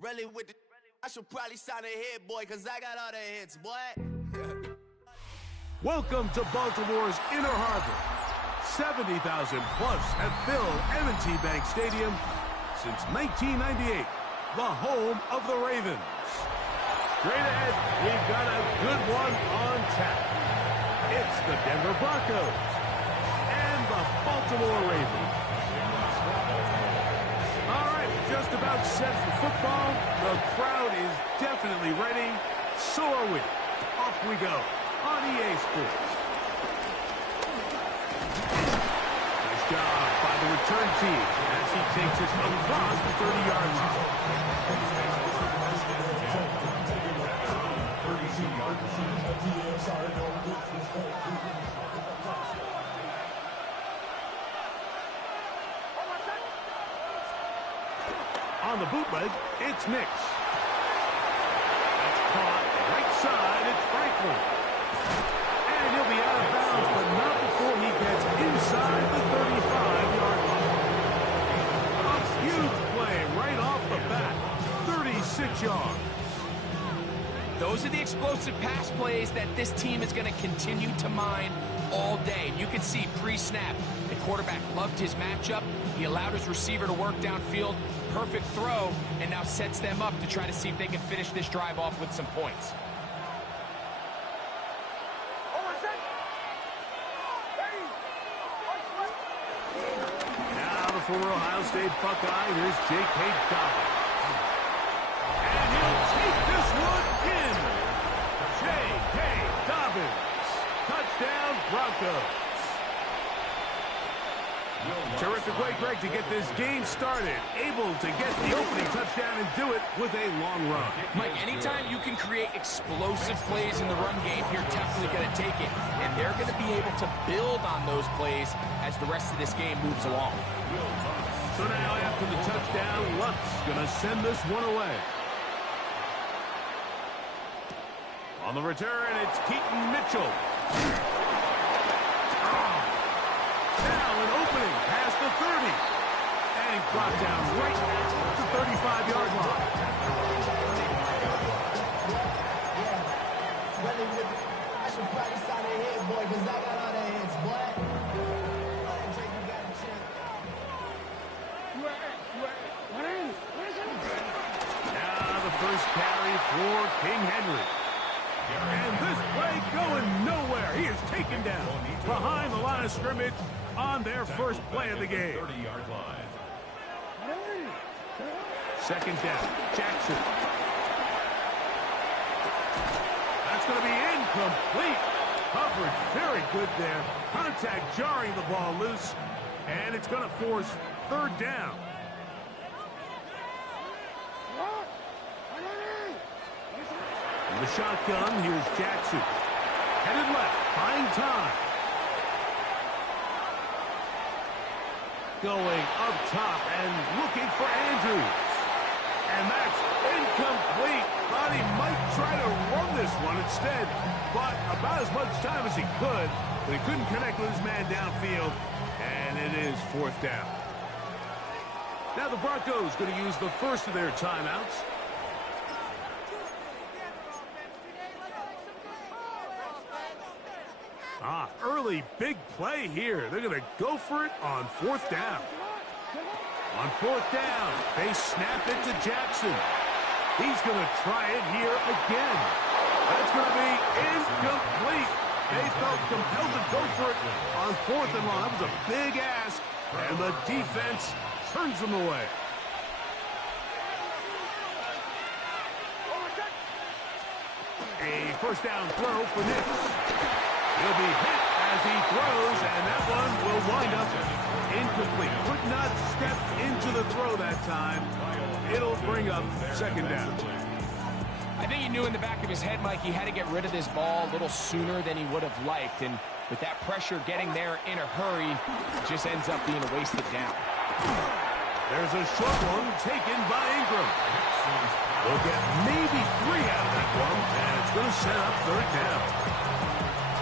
Really with the I should probably sign a hit, boy, cause I got all the hits, boy. Welcome to Baltimore's Inner Harbor. 70,000 plus have filled M&T Bank Stadium since 1998, the home of the Ravens. Straight ahead, we've got a good one on tap. It's the Denver Broncos and the Baltimore Ravens. All right, just about set for football. The crowd is definitely ready. So are we. Off we go on EA Sports. Nice job by the return team as he takes it across the 30-yard line. On the bootleg, it's Nix. That's caught right side, it's Franklin. And he'll be out of bounds, but not before he gets inside the 35-yard line. A huge play right off the bat, 36 yards. Those are the explosive pass plays that this team is going to continue to mine all day. And you can see pre-snap, the quarterback loved his matchup. He allowed his receiver to work downfield. Perfect throw, and now sets them up to try to see if they can finish this drive off with some points. Now the former Ohio State Buckeye, here's J.K. Dobbins. And he'll take this one in. J.K. Dobbins. Touchdown, Broncos. Terrific way, Greg, to get this game started. Able to get the opening touchdown and do it with a long run. Mike, anytime you can create explosive plays in the run game, you're definitely going to take it. And they're going to be able to build on those plays as the rest of this game moves along. So now after the touchdown, Luck's going to send this one away. On the return, it's Keaton Mitchell. Now an opening past the 30. And he's brought down right at the 35-yard line. I should probably sign a hit, boy, cause I got all the hits, boy. Now the first carry for King Henry. And this play going nowhere. He is taken down behind the line of scrimmage on their first play of the game. 30-yard line. Second down, Jackson. That's going to be incomplete. Coverage very good there. Contact jarring the ball loose. And it's going to force third down. In the shotgun, here's Jackson. Headed left, buying time. Going up top and looking for Andrews. And that's incomplete. Thought he might try to run this one instead. But about as much time as he could. But he couldn't connect with his man downfield. And it is fourth down. Now the Broncos going to use the first of their timeouts. Early big play here. They're going to go for it on fourth down. On fourth down, they snap it to Jackson. He's going to try it here again. That's going to be incomplete. They felt compelled to go for it on fourth and long. That was a big ask, and the defense turns them away. A first down throw for Nix. He'll be hit as he throws, and that one will wind up incomplete. Could not step into the throw that time. It'll bring up second down. I think he knew in the back of his head, Mike, he had to get rid of this ball a little sooner than he would have liked. And with that pressure getting there in a hurry, it just ends up being a wasted down. There's a short one taken by Ingram. They'll get maybe 3 out of that one, and it's going to set up third down.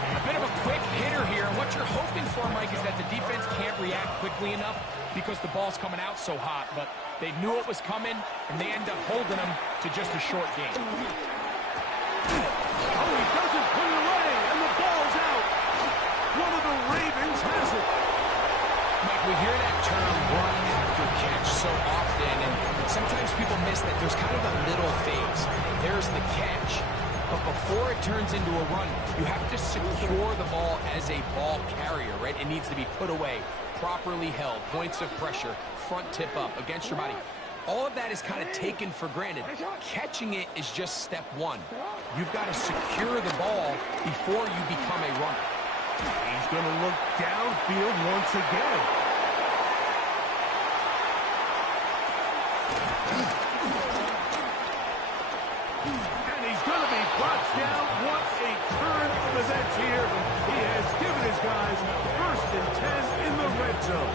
A bit of a quick hitter here. What you're hoping for, Mike, is that the defense can't react quickly enough because the ball's coming out so hot. But They knew it was coming, and they end up holding them to just a short game. Oh, he doesn't put it away, and the ball's out. One of the Ravens has it. Mike, we hear that term run after catch so often, and sometimes people miss that there's kind of a middle phase. There's the catch, but before it turns into a run, you have to secure the ball as a ball carrier, right? It needs to be put away, properly held, points of pressure, front tip up against your body. All of that is kind of taken for granted. Catching it is just step one. You've got to secure the ball before you become a runner. He's going to look downfield once again. And he's going to be brought down. What a turn of events here. He has given his guys first and 10 in the red zone.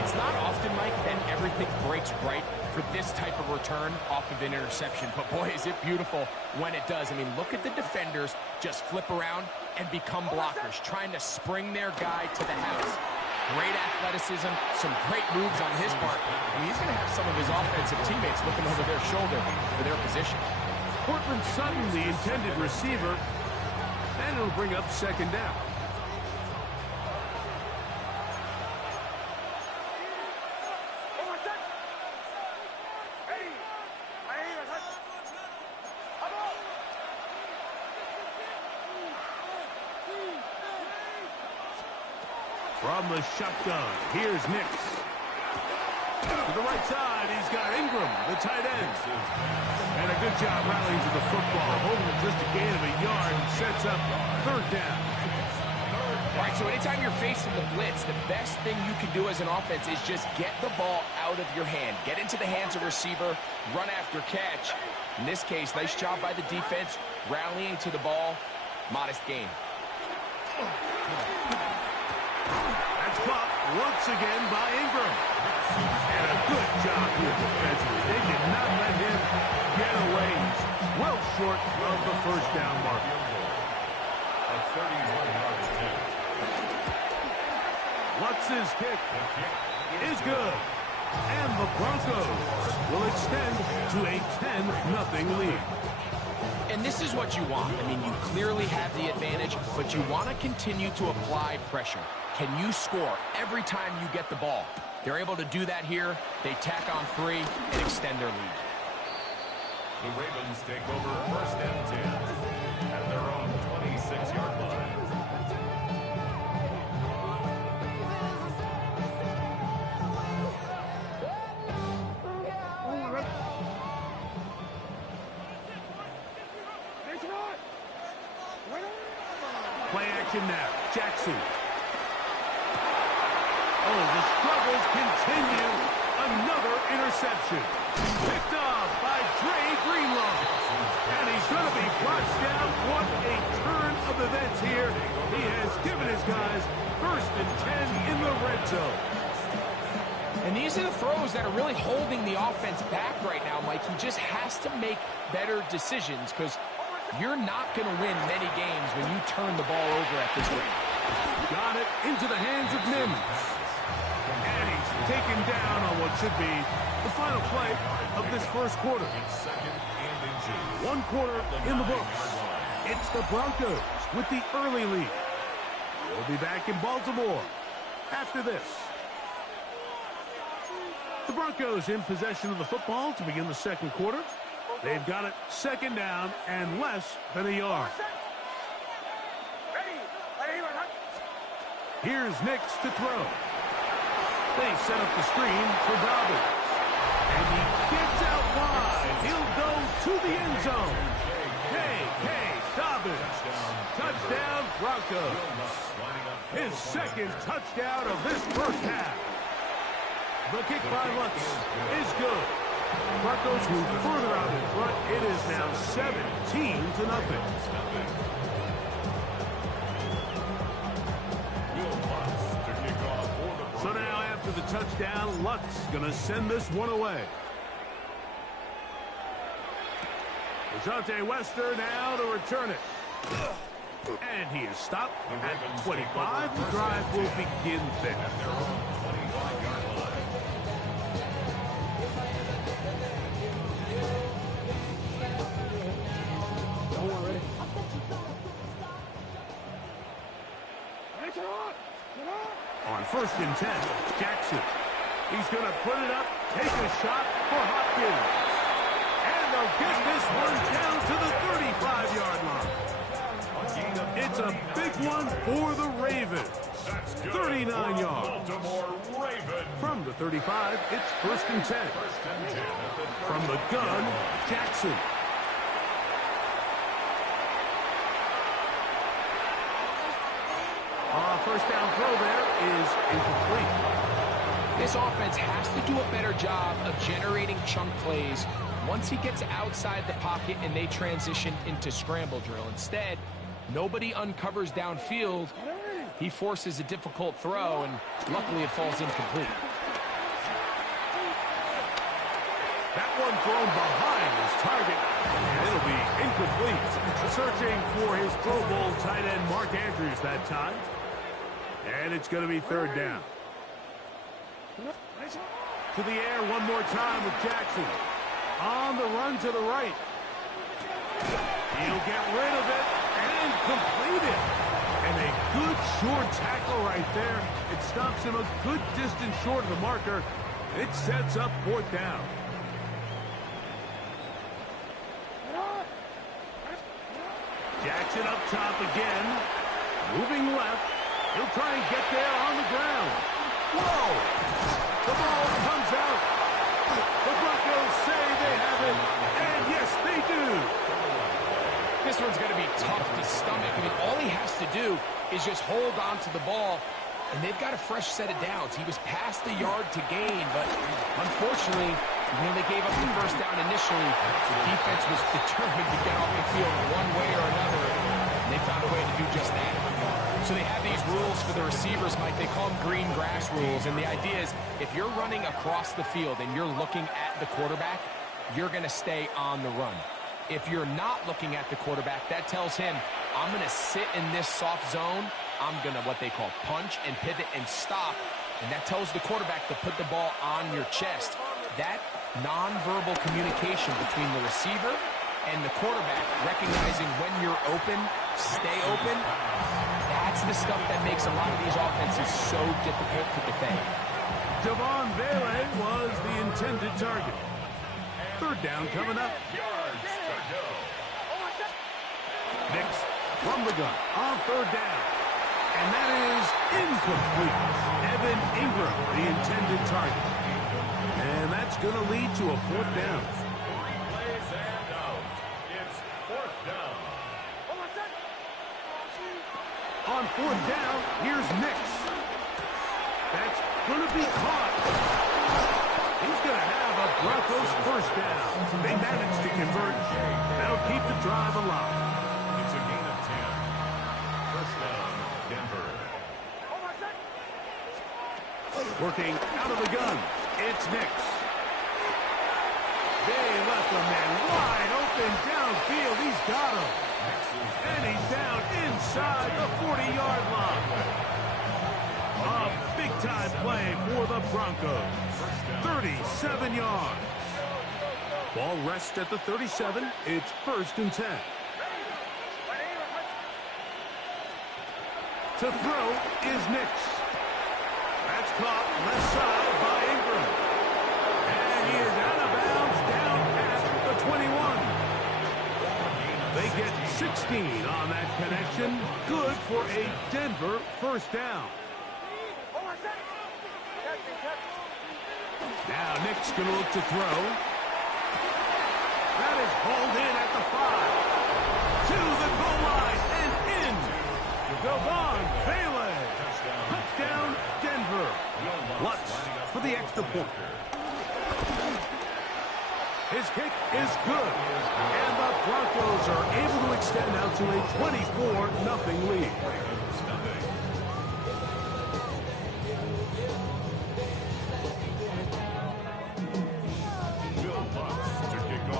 It's not often, Mike, that everything breaks right for this type of return off of an interception. But, boy, is it beautiful when it does. I mean, look at the defenders just flip around and become blockers, trying to spring their guy to the house. Great athleticism, some great moves on his part. I mean, he's going to have some of his offensive teammates looking over their shoulder for their position. Cortland Sutton, the intended receiver, and it'll bring up second down. From the shotgun, here's Nix. To the right side, he's got Ingram, the tight end. And a good job rallying to the football, holding it just a gain of a yard and sets up third down. All right, so anytime you're facing the blitz, the best thing you can do as an offense is just get the ball out of your hand. Get into the hands of receiver, run after catch. In this case, nice job by the defense, rallying to the ball, modest gain. That's caught once again by Ingram. And a good job here defensively. They did not let him get away. He's well short of the first down mark. Lutz's kick is good. And the Broncos will extend to a 10-0 lead. And this is what you want. I mean, you clearly have the advantage, but you want to continue to apply pressure. Can you score every time you get the ball? They're able to do that here. They tack on 3 and extend their lead. The Ravens take over first and 10 at their own 26-yard line. Play action now. Jackson. Oh, the struggles continue. Another interception. Picked off by Dre Greenlaw. And he's going to be brought down. What a turn of events here. He has given his guys first and 10 in the red zone. And these are the throws that are really holding the offense back right now, Mike. He just has to make better decisions because you're not going to win many games when you turn the ball over at this rate. Got it into the hands of Mims. And he's taken down on what should be the final play of this first quarter. 1 quarter in the books. It's the Broncos with the early lead. We'll be back in Baltimore after this. The Broncos in possession of the football to begin the second quarter. They've got it second down and less than a yard. Here's Nix to throw. They set up the screen for Dobbins. And he gets out wide. He'll go to the end zone. Hey, Dobbins. Touchdown, Broncos. His second touchdown of this first half. The kick by Lutz is good. Broncos move further out in front. It is now 17-0. So now after the touchdown, Lutz going to send this one away. Dejounte Wester now to return it. And he is stopped at 25. The drive will begin there. first and 10. Jackson. He's going to put it up, take a shot for Hopkins. And they'll get this one down to the 35-yard line. It's a big one for the Ravens. 39 yards. From the 35, it's first and 10. From the gun, Jackson. First down throw there is incomplete. This offense has to do a better job of generating chunk plays once he gets outside the pocket and they transition into scramble drill. Instead, nobody uncovers downfield. He forces a difficult throw, and luckily it falls incomplete. That one thrown behind his target, and it'll be incomplete. Searching for his Pro Bowl tight end Mark Andrews that time. And it's going to be third down. To the air one more time with Jackson. On the run to the right. He'll get rid of it and complete it. And a good short tackle right there. It stops him a good distance short of the marker. It sets up fourth down. Jackson up top again. Moving left. He'll try and get there on the ground. Whoa! The ball comes out. The Broncos say they have it. And yes, they do. This one's going to be tough to stomach. I mean, all he has to do is just hold on to the ball, and they've got a fresh set of downs. He was past the yard to gain, but unfortunately, when they gave up the first down initially, the defense was determined to get off the field one way or another, and they found a way to do just that. So they have these rules for the receivers, Mike. They call them green grass rules, and the idea is if you're running across the field and you're looking at the quarterback, you're going to stay on the run. If you're not looking at the quarterback, that tells him, I'm going to sit in this soft zone. I'm going to what they call punch and pivot and stop. And that tells the quarterback to put the ball on your chest. That nonverbal communication between the receiver and the quarterback, recognizing when you're open, stay open, that's the stuff that makes a lot of these offenses so difficult to defend. Javon Vele was the intended target. Third down coming up. Nix from the gun on third down. And that is incomplete. Evan Ingram, the intended target. And that's going to lead to a fourth down. It's fourth down. On fourth down, here's Nix. That's going to be caught. He's going to have a Broncos first down. They managed to convert. That'll keep the drive alive. It's a gain of 10. First down, Denver. Working out of the gun. It's Nix. They left a man wide open downfield. He's got him. And he's down inside the 40-yard line. A big-time play for the Broncos. 37 yards. Ball rests at the 37. It's first and 10. To throw is Nix. That's caught left side by Ingram. And he is out of bounds down at the 21. They get 16 on that connection. Good for a Denver first down. Now Nick's going to look to throw. That is hauled in at the 5. To the goal line and in. Javon Vele. Touchdown, Denver. Lutz for the extra point. His kick is good. And the Broncos are able to extend out to a 24-0 lead.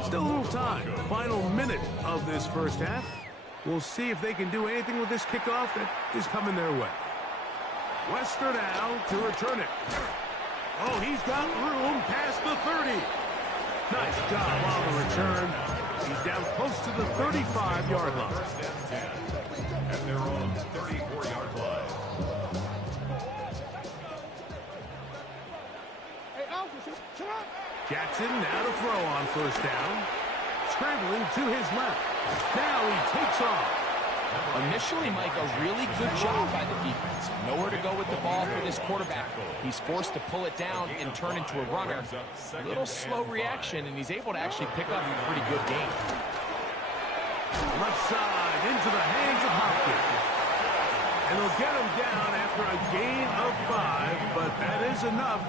Still a little time. Final minute of this first half. We'll see if they can do anything with this kickoff that is coming their way. Wester now to return it. Oh, he's got room past the 30. Nice job on the return. He's down close to the 35-yard line. First and 10 at their own 34-yard line. Jackson now to throw on first down. Scrambling to his left. Now he takes off. Initially, Mike, a really good job by the defense. Nowhere to go with the ball for this quarterback. He's forced to pull it down and turn into a runner. A little slow reaction, and he's able to actually pick up a pretty good gain. Left side into the hands of Hopkins. And they'll get him down after a gain of 5, but that is enough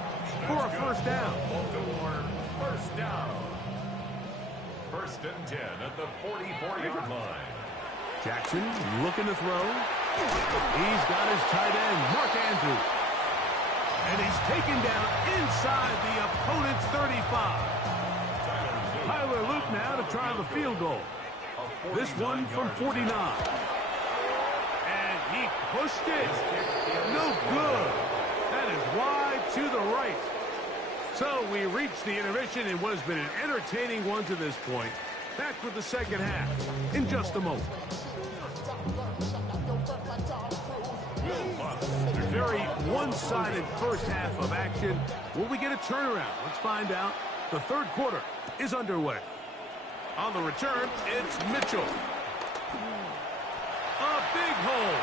for a first down. Baltimore, first down. First and 10 at the 44-yard line. Jackson looking to throw. He's got his tight end, Mark Andrews. And he's taken down inside the opponent's 35. Tyler Luke now to try the field goal. This one from 49. And he pushed it. No good. That is wide to the right. So we reach the intermission in what has been an entertaining one to this point. Back with the second half in just a moment. Very one-sided first half of action. Will we get a turnaround? Let's find out. The third quarter is underway. On the return, it's Mitchell. A big hole.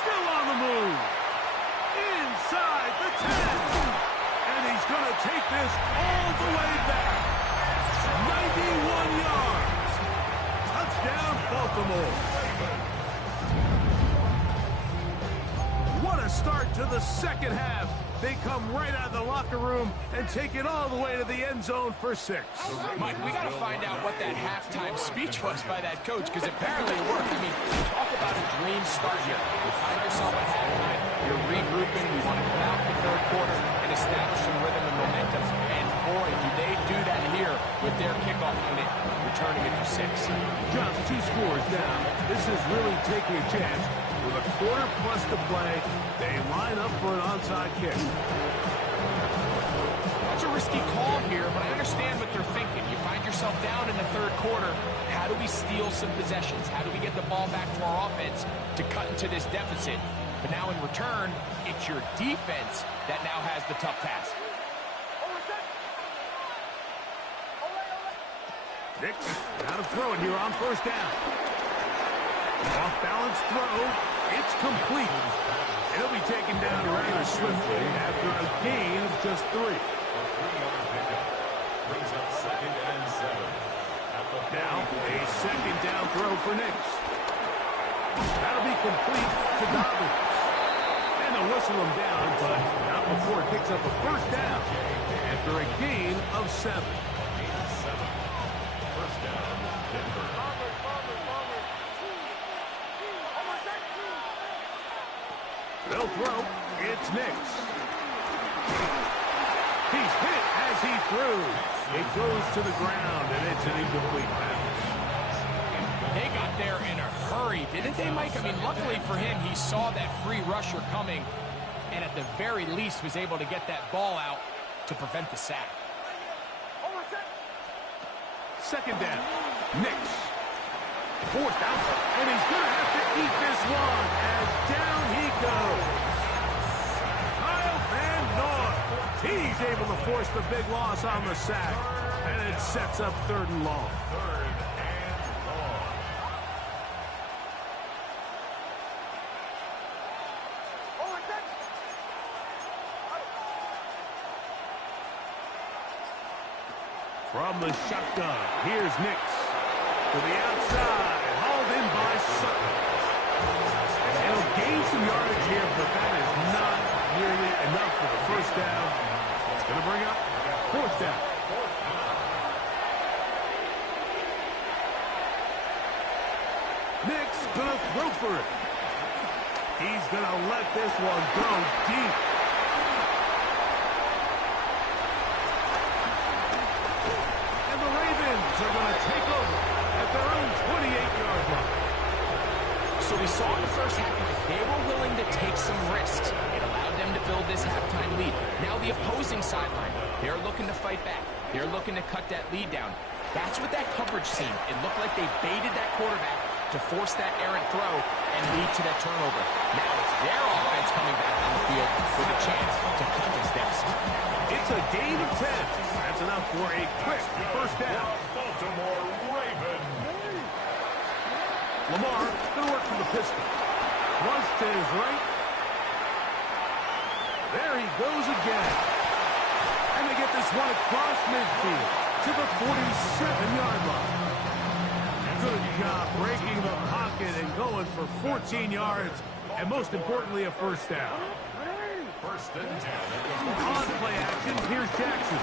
Still on the move. Inside the 10. And he's going to take this all the way back. 91 yards. Touchdown, Baltimore. What a start to the second half. They come right out of the locker room and take it all the way to the end zone for 6. Mike, we got to find out what that halftime speech was by that coach, because apparently it worked. I mean, talk about a dream start here. You find yourself at halftime, you're regrouping, you want to come out in the third quarter and establish some rhythm and momentum. And boy, do they do that here with their kickoff unit returning it for 6. Just 2 scores down. This is really taking a chance. With a quarter plus to play, they line up for an onside kick. That's a risky call here, but I understand what they're thinking. You find yourself down in the third quarter. How do we steal some possessions? How do we get the ball back to our offense to cut into this deficit? But now in return, it's your defense that now has the tough task. Nix, now to throw it here on first down. Off-balance throw. It's complete. It'll be taken down rather swiftly after a gain of just 3. A 3-yard pickup brings up second and 7. Now a second down throw for Nix. That'll be complete to Dobbins. And they'll whistle him down, but not before it picks up a first down after a gain of 7. First down, Denver. They'll throw. It's Nix. He's hit as he threw. It goes to the ground, and it's an incomplete pass. They got there in a hurry, didn't they, Mike? I mean, luckily for him, he saw that free rusher coming, and at the very least was able to get that ball out to prevent the sack. Second down. Nix. Fourth down, and he's going to have to eat this one as down he goes. Kyle Van Noy. He's able to force the big loss on the sack, and it sets up 3rd and long. From the shotgun, here's Nix. To the outside, hauled in by Sutton. And he'll gain some yardage here, but that is not nearly enough for the first down. It's going to bring up 4th down. Nix going to throw for it. He's going to let this one go deep. And the Ravens are going to take over at their own 28-yard line. So we saw in the first half, they were willing to take some risks. It allowed them to build this halftime lead. Now the opposing sideline, they're looking to fight back. They're looking to cut that lead down. That's what that coverage seemed. It looked like they baited that quarterback to force that errant throw and lead to that turnover. Now it's their offense coming back on the field with a chance to cut this deficit. It's a gain of 10. That's enough for a quick first down. Baltimore Ravens. Lamar going to work from the pistol. Once to his right. There he goes again. And they get this one across midfield to the 47-yard line. Good job breaking the pocket and going for 14 yards. And most importantly, a first down. First and 10. On play action, here's Jackson.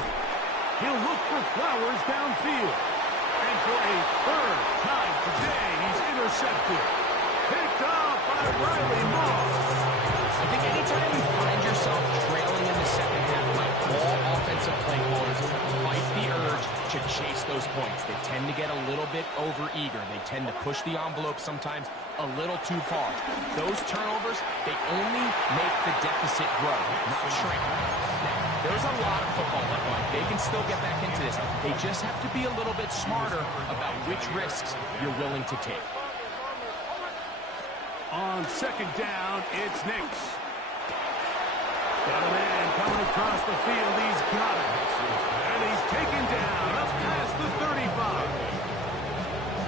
He'll look for Flowers downfield. And for a third time today, he's intercepted. Picked up by Riley Moss. I think anytime you find yourself trailing in the second half, like all offensive play callers fight the urge to chase those points. They tend to get a little bit over-eager. They tend to push the envelope sometimes a little too far. Those turnovers, they only make the deficit grow, not shrink. Now, there's a lot of football left on. They can still get back into this. They just have to be a little bit smarter about which risks you're willing to take. On second down, it's Nix. Got a man coming across the field. He's got it. And he's taken down up past the 35.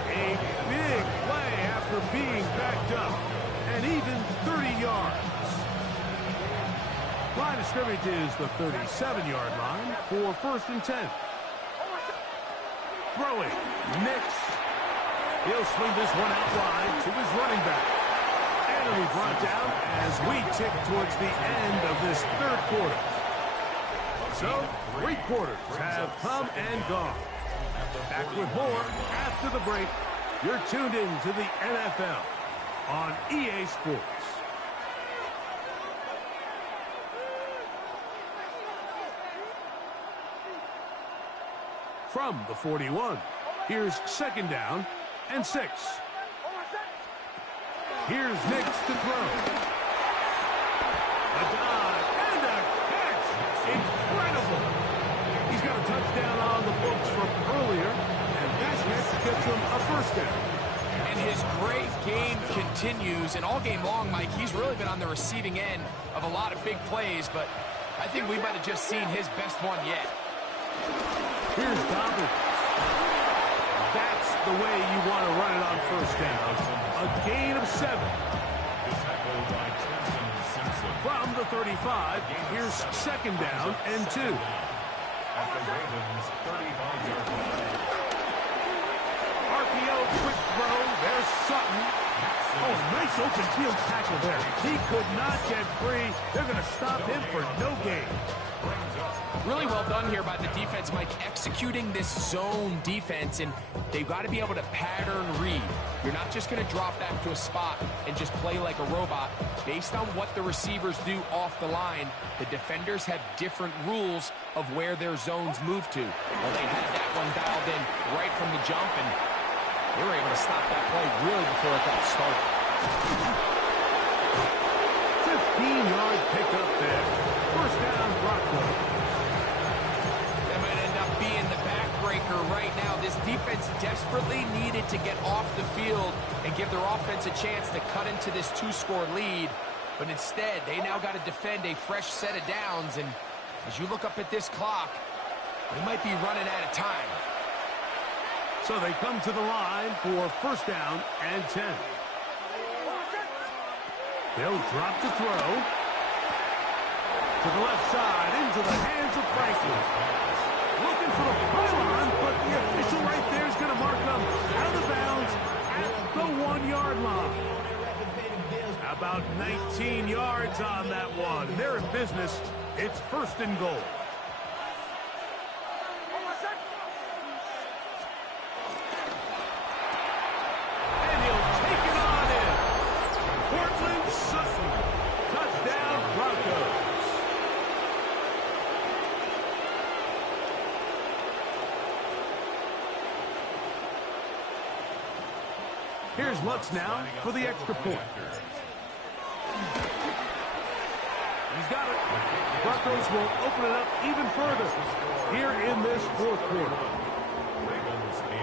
A big play after being backed up. And even 30 yards. Line of scrimmage is the 37-yard line for first and 10. Throwing. Nix. He'll swing this one out wide to his running back. And he'll be brought down as we tick towards the end of this third quarter. So, 3 quarters have come and gone. Back with more after the break. You're tuned in to the NFL on EA Sports. From the 41, here's second down and 6. Here's Nix to throw. A dive and a catch. Incredible. He's got a touchdown on the books from earlier, and that catch gets him a first down. And his great game continues, and all game long, Mike, he's really been on the receiving end of a lot of big plays, but I think we might have just seen his best one yet. Here's Dobbins. That's the way you want to run it on first down. A gain of 7. From the 35, here's second down and 2. At the Ravens' 35-yard line. RPO, quick throw. There's Sutton. Oh, nice open field tackle there. He could not get free. They're going to stop him for no gain. Really well done here by the defense, Mike, executing this zone defense, and they've got to be able to pattern read. You're not just going to drop back to a spot and just play like a robot. Based on what the receivers do off the line, the defenders have different rules of where their zones move to. Well, they had that one dialed in right from the jump, and they were able to stop that play really before it got started. 15-yard pickup there. First down, Broncos. That might end up being the backbreaker right now. This defense desperately needed to get off the field and give their offense a chance to cut into this 2-score lead. But instead, they now got to defend a fresh set of downs. And as you look up at this clock, they might be running out of time. So they come to the line for first down and 10. They'll drop to throw. To the left side, into the hands of Franklin. Looking for the pylon, but the official right there is going to mark them out of bounds at the 1-yard line. About 19 yards on that one. They're in business. It's first and goal. And he'll take it on in. Portland Sutton. Touchdown, Broncos. Here's Lutz now for the extra point. He's got it. Broncos will open it up even further here in this fourth quarter. Ravens 8.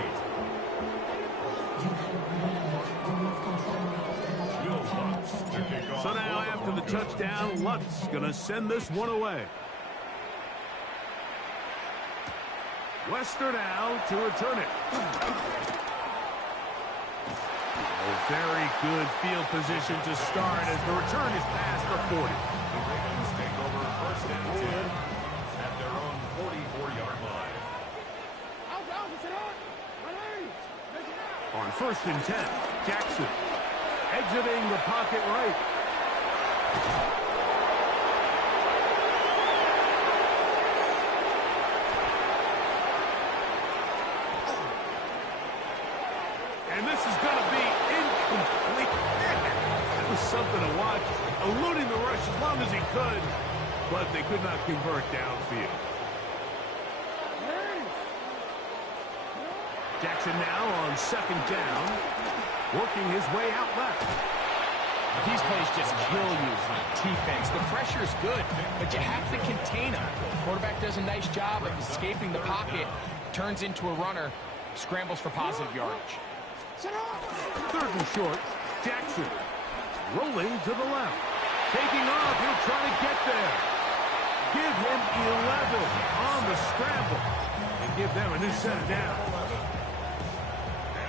touchdown. Lutz going to send this one away. Wester now to return it. Very good field position to start as the return is past the 40. The Ravens take over first and 10 at their own 44-yard line. On first and 10, Jackson exiting the pocket right. And this is going to be incomplete. That was something to watch. Eluding the rush as long as he could, but they could not convert downfield. Jackson now on second down, working his way out left. These plays just kill you on defense. The pressure is good, but you have to contain them. Quarterback does a nice job of escaping the pocket, turns into a runner, scrambles for positive yardage. Third and short, Jackson rolling to the left. Taking off, he'll try to get there. Give him 11 on the scramble and give them a new set of downs.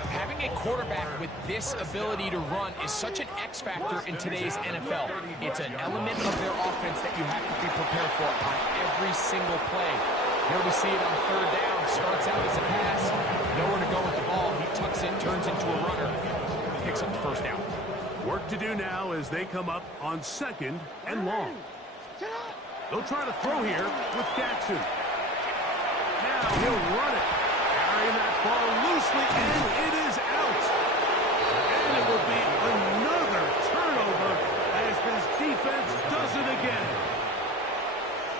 Having a quarterback with this ability to run is such an X factor in today's NFL. It's an element of their offense that you have to be prepared for on every single play. Here we see it on third down. Starts out as a pass. Nowhere to go with the ball. He tucks in, turns into a runner. Picks up the first down. Work to do now as they come up on second and long. They'll try to throw here with Jackson. Now he'll run it. Carrying that ball loosely, and it is out. And it will be another turnover as this defense does it again.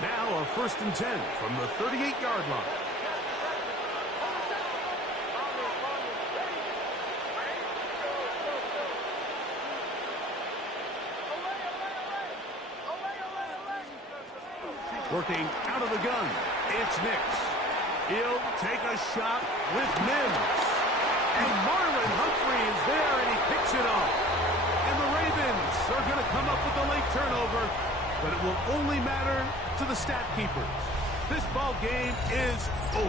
Now a first and 10 from the 38-yard line. Working out of the gun, it's Nix. He'll take a shot with Mims. And Marlon Humphrey is there, and he picks it off. And the Ravens are going to come up with a late turnover, but it will only matter to the stat keepers. This ball game is over.